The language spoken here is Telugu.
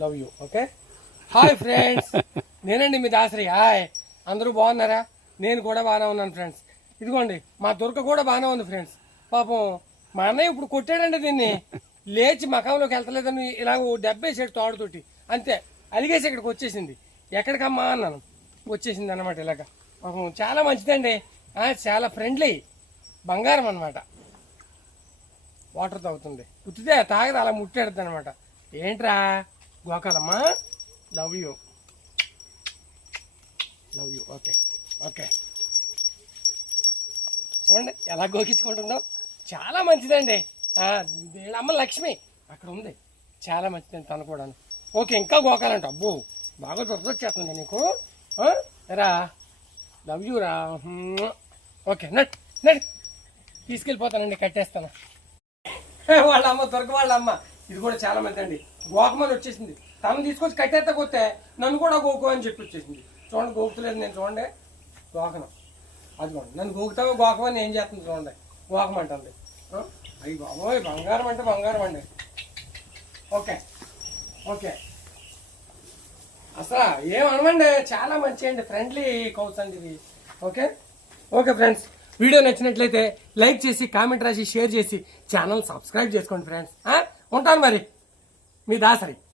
Love you. Okay, hi friends, నేనండి మీ దాసరి. హాయ్, అందరూ బాగున్నారా? నేను కూడా బాగానే ఉన్నాను ఫ్రెండ్స్. ఇదిగోండి మా దుర్గ కూడా బాగానే ఉంది ఫ్రెండ్స్. పాపం మా అన్నయ్య ఇప్పుడు కొట్టాడండి దీన్ని, లేచి మకంలోకి వెళ్తలేదని ఇలా దెబ్బేసాడు తోడుతోటి, అంతే అలిగేసి ఇక్కడికి వచ్చేసింది. ఎక్కడికమ్మా అన్నాను, వచ్చేసింది అనమాట. ఇలాగ పాపం చాలా మంచిదండి, చాలా ఫ్రెండ్లీ, బంగారం అనమాట. వాటర్ తాగుతుంది, ఉత్తితే తాగదు, అలా ముట్టాడుతుంది అనమాట. ఏంట్రా గోకాలమ్మా, love you, love you. Okay okay, చూడండి ఎలా గోకించుకుంటుందో, చాలా మంచిదండి. అమ్మ లక్ష్మి అక్కడ ఉంది, చాలా మంచిదండి తను కూడా. ఓకే, ఇంకా గోకాలంట. అబ్బో బాగా దొరకొచ్చేస్తుంది నీకు. రా, లవ్ యూ రా. ఓకే, నట్ నట్ తీసుకెళ్ళిపోతానండి, కట్టేస్తాను. వాళ్ళ అమ్మ దొరక, వాళ్ళ అమ్మ ఇది కూడా చాలా మంది అండి. గోకమని వచ్చేసింది, తను తీసుకొచ్చి కట్టేత్తకపోతే నన్ను కూడా గోకు అని చెప్పి వచ్చేసింది. చూడండి గోకుతలేదు నేను, చూడండి గోకను. అదిగోండి, నన్ను గోకుతావో గోకమని ఏం చేస్తుంది చూడండి, గోకమంటుంది. అయ్యి బాబోయ్, బంగారం అంటే బంగారం అండి. ఓకే ఓకే, అసలు ఏమనమండి, చాలా మంచి అండి, ఫ్రెండ్లీ కౌస్ అండి ఇది. ఓకే ఓకే ఫ్రెండ్స్, వీడియో నచ్చినట్లయితే లైక్ చేసి, కామెంట్ రాసి, షేర్ చేసి, ఛానల్ సబ్స్క్రైబ్ చేసుకోండి ఫ్రెండ్స్. ఉంటాను మరి, మీ దాసరి.